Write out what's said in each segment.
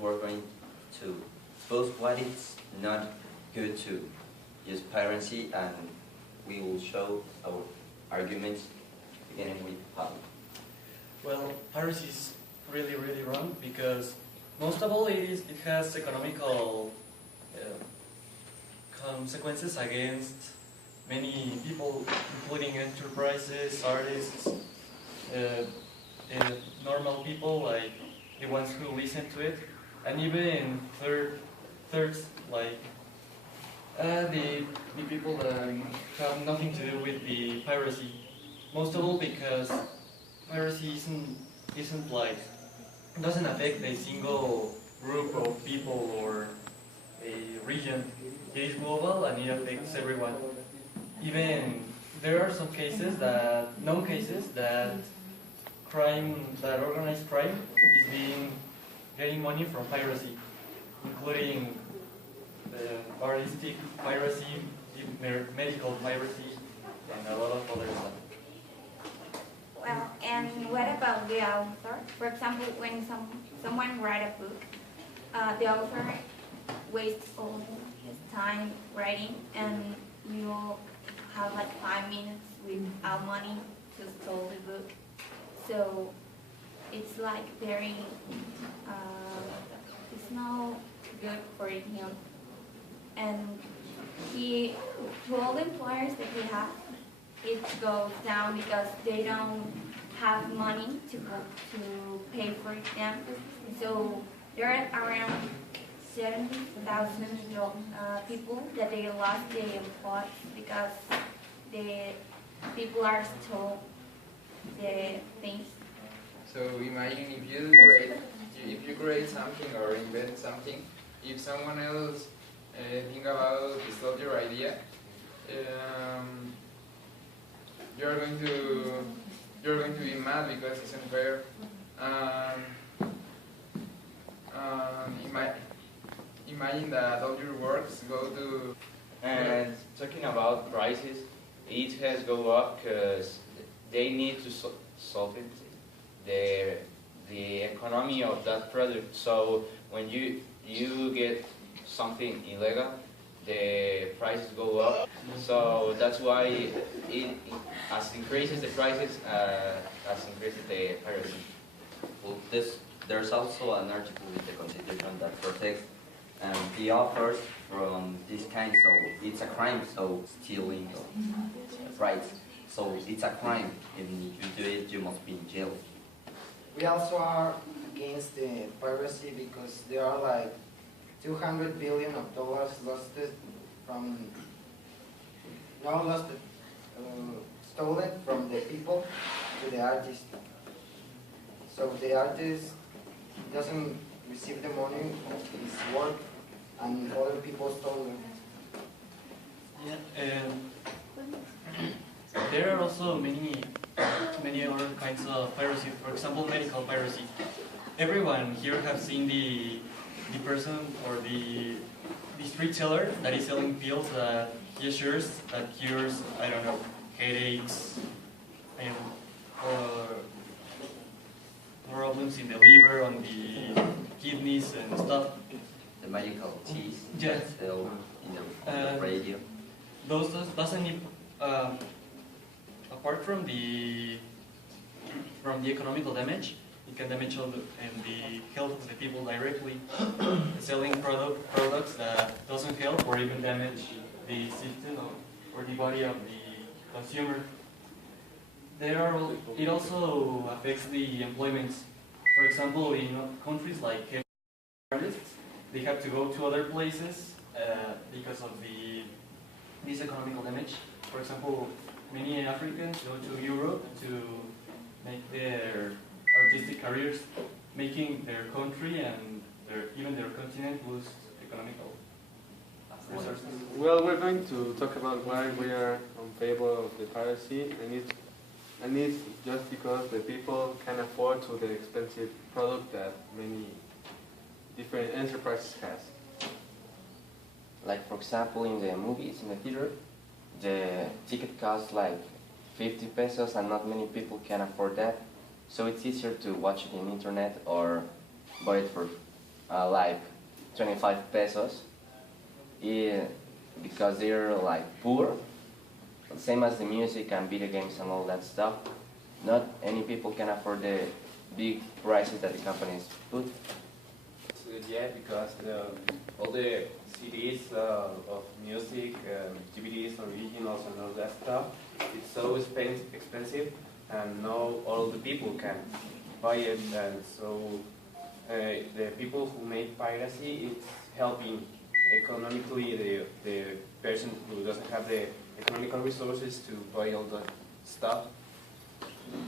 we're going to expose what is not good to use piracy, and we will show our arguments, beginning with Pablo. Well, piracy is really, really wrong because most of all it has economical consequences against many people, including enterprises, artists, normal people like the ones who listen to it, and even thirds like the people that have nothing to do with the piracy. Most of all because piracy isn't like doesn't affect a single group of people or a region. It is global and it affects everyone. Even there are some cases that known cases that organized crime is getting money from piracy, including artistic piracy, medical piracy, and a lot of other stuff. Well, and what about the author? For example, when someone writes a book, the author wastes all his time writing, and you have like 5 minutes without money to sell the book. So it's like very, it's not good for him. And to all the employers that he has, it goes down because they don't have money to pay for them. So there are around 70,000 people that they lost their employees because the people are stole the things. So imagine if you create something or invent something, if someone else think about to stop your idea, you're going to be mad because it's unfair. Imagine that all your works go to. And talking about prices, it has go up because they need to solve it, the economy of that product. So when you get something illegal, the prices go up. So that's why it as increases the prices, as increases the piracy. Well, there's also an article with the Constitution that protects the authors from this kind. So it's a crime. So stealing rights. So it's a crime, and if you do it, you must be in jail. We also are against the piracy because there are like $200 billion lost from stolen from the people to the artist. So the artist doesn't receive the money of his work, and other people stole them. Yeah, there are also many other kinds of piracy. For example, medical piracy. Everyone here have seen the person or the street seller that is selling pills that he assures that cures, I don't know, headaches and problems in the liver, on the kidneys and stuff. The medical teas Yeah. that sell in the radio. Those doesn't need, apart from the economical damage, it can damage the health of the people directly. Selling products that doesn't help or even damage the system or the body of the consumer. It also affects the employment. For example, in countries like artists, they have to go to other places because of this economical damage. For example, many Africans go to Europe to make their artistic careers, making their country and even their continent lose economical resources. Well, we're going to talk about why we are in favor of the piracy, and it's just because the people can afford to the expensive product that many different enterprises has. Like for example, in the movies, in the theater, the ticket costs like 50 pesos and not many people can afford that. So it's easier to watch it in internet or buy it for like 25 pesos, because they're like poor, same as the music and video games and all that stuff. Not any people can afford the big prices that the companies put. Yeah, because all the CDs of music, DVDs, originals, and all that stuff, it's so expensive, and not all the people can buy it, and so the people who make piracy, it's helping economically the person who doesn't have the economical resources to buy all the stuff.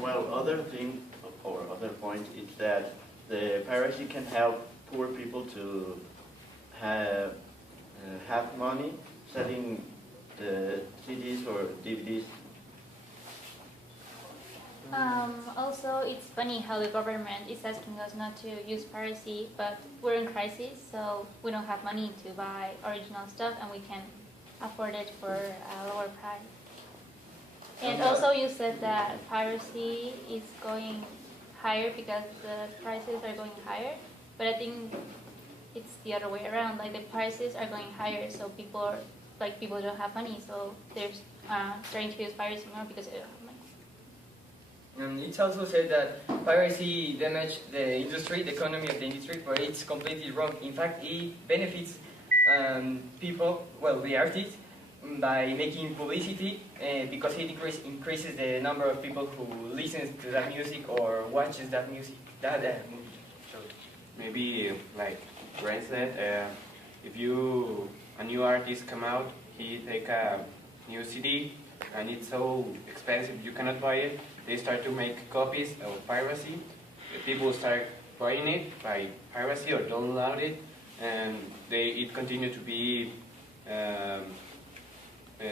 Well, other thing or other point is that the piracy can help poor people to have money selling the CDs or DVDs. Also, it's funny how the government is asking us not to use piracy, but we're in crisis, so we don't have money to buy original stuff, and we can afford it for a lower price. And also, you said that piracy is going higher because the prices are going higher, but I think it's the other way around. Like, the prices are going higher, so people don't have money, so they're starting to use piracy more because they don't have money. And it's also said that piracy damages the industry, the economy of the industry, but it's completely wrong. In fact, it benefits people, well, the artists, by making publicity, because it increases the number of people who listens to that music or watches that music, that movie. So Maybe like Ray said, if a new artist come out, he take a new CD and it's so expensive you cannot buy it. They start to make copies of piracy. The people start buying it by piracy or download it, and it continue to be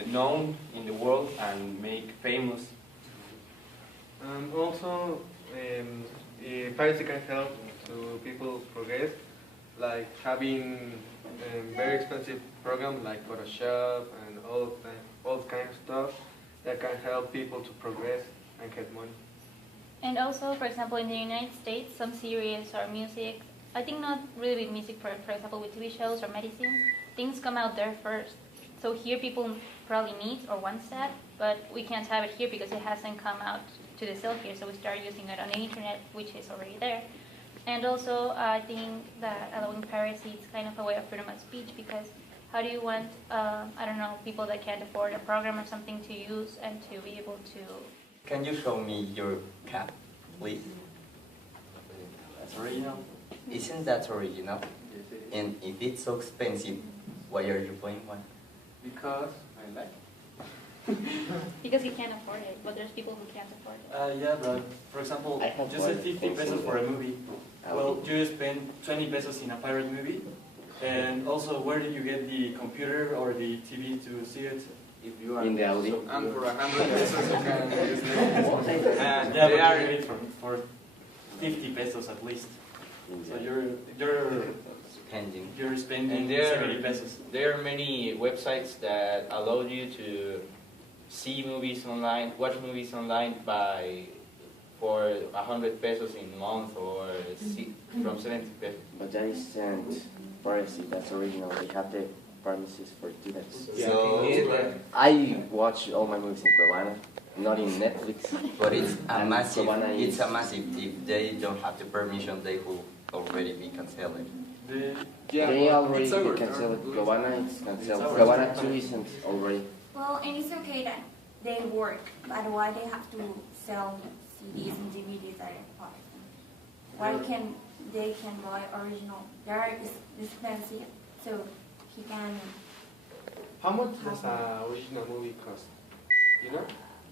known in the world and make famous. Also, piracy can help to people progress, like having very expensive programs like Photoshop and all kind of stuff that can help people to progress and get money. And also, for example, in the United States, some series or music, I think not really with music, for example, with TV shows or medicines, things come out there first. So here people probably need or want that, but we can't have it here because it hasn't come out to the sale here, so we start using it on the internet, which is already there. And also, I think that allowing piracy is kind of a way of freedom of speech, because how do you want, I don't know, people that can't afford a program or something to use and to be able to... Can you show me your cap, please? That's original? Isn't that original? And if it's so expensive, why are you buying one? Because I like it. Because you can't afford it, but there's people who can't afford it. Yeah, but for example, you said 50 pesos for a movie. Well, you spend 20 pesos in a pirate movie, and also where do you get the computer or the TV to see it? If you are in the Audi. And for 100 pesos you can use it. Yeah, but you get it for 50 pesos at least. So you're spending 70 pesos. There are many websites that allow you to see movies online, watch movies online for 100 pesos in a month or from 70 pesos. But that isn't piracy, that's original. They have the premises for students. So, I watch all my movies in Cuevana, not in Netflix. but it's a And massive, Cuevana it's is- a massive, if they don't have the permission, they will already be canceled. They already it's over. canceled. Cuevana is canceled. over. Cuevana 2 isn't already. Well, and it's okay that they work, but why they have to sell CDs and DVDs that are Protestant? Why can they buy original? They're expensive, so he can. How much does an original movie cost? You know?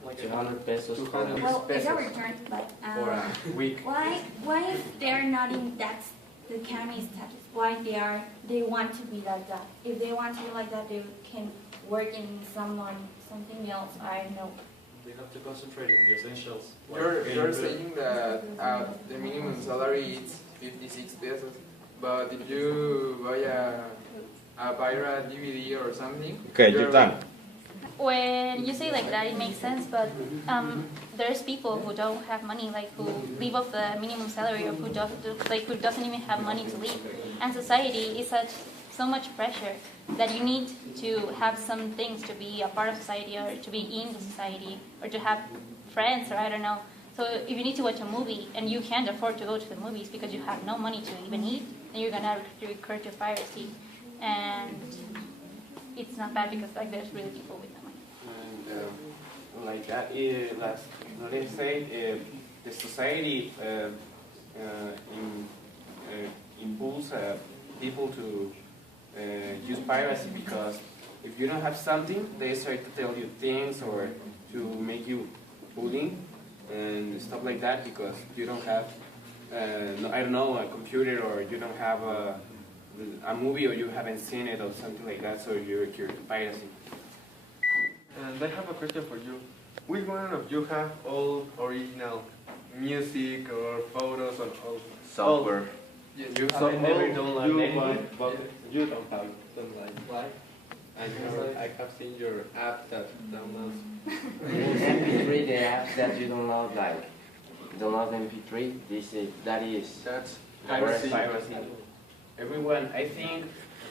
Like 200 pesos. 200 Well, it's a pesos return, but for a week. why if they're not in that the economy status? Why they want to be like that? If they want to be like that, they can work in something else. I don't know. They have to concentrate on the essentials. You're saying that the minimum salary is 56 pesos, but if you buy a pirate DVD or something, Okay, you're done. when you say like that, it makes sense, but there's people who don't have money, like who live off the minimum salary, or who doesn't even have money to live. And society is so much pressure that you need to have some things to be a part of society, or to be in the society, or to have friends, or I don't know. So if you need to watch a movie and you can't afford to go to the movies because you have no money to even eat, then you're gonna recur to piracy, and it's not bad because like there's really people with no money. And like that, let's say the society impulse people to use piracy, because if you don't have something, they start to tell you things or to make you bullying and stuff like that, because you don't have, I don't know, a computer, or you don't have a movie, or you haven't seen it, or something like that, so you're piracy. And I have a question for you. Which one of you have all original music or photos or all Software. You haven't never downloaded anything? But you don't have something. Why? And I have seen your app that downloads. MP3, the app that you download, like download MP3, That's Piracy. Everyone, I think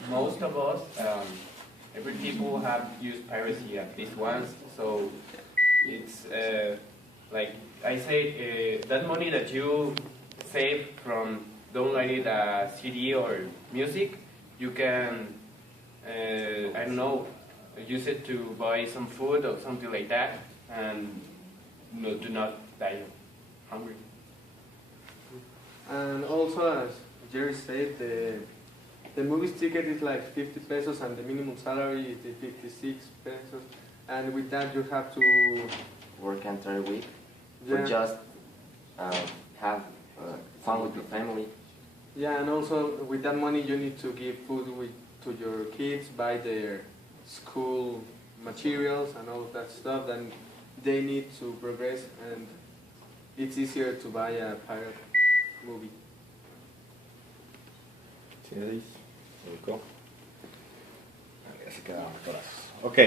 most of us, every people have used piracy at least once, so it's like I say, that money that you save from downloading a CD or music, you can, I don't know, use it to buy some food or something like that, and do not die hungry. And also, as Jerry said, the movie ticket is like 50 pesos and the minimum salary is 56 pesos. And with that you have to work entire week, yeah. or just have fun with your family. Yeah, and also with that money you need to give food to your kids, buy their school materials and all of that stuff, then they need to progress, and it's easier to buy a pirate movie. ¿Sí me dice? ¿Se ubicó? Ya se quedaron todas. Ok.